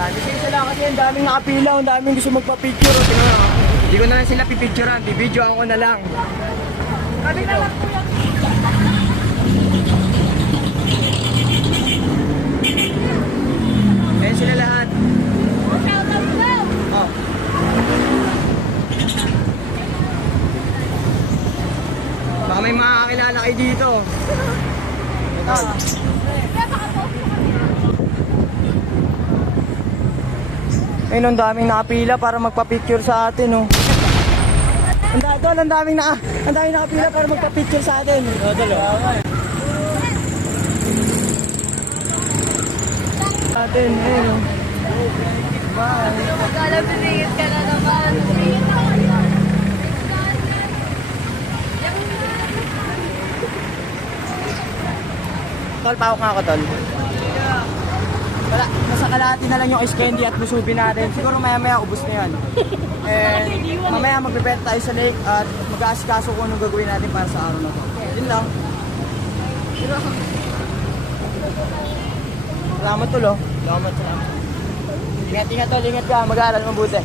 Yan, isa lang kasi ang daming nakapila, ang daming gusto magpa-picture. Oh. Tingnan mo. Hindi ko na lang sila pipicturean, bibidyoan ko na lang. Kami na lang po yan. Ayan sila lahat. Oh. Baka may makakilala kayo dito. Ito. Ayun, ang daming nakapila para magpa-picture sa atin, oh. Ang daming nakapila para magpa-picture sa atin. Atin, ayun, oh. Bye. Magkala, pinigit ka na naman. Tol, pawak nga ako, tol. Wala, nasa kalahati na lang yung ice candy at busubin natin. Siguro maya-maya ubos na yan. And mamaya magbebenta tayo sa lake at mag-aasikaso kung anong gagawin natin para sa araw na to. Yun lang. Salamat, tol, oh. Salamat. Ingat, tol. Ingat ka. Mag-aaral mabuti.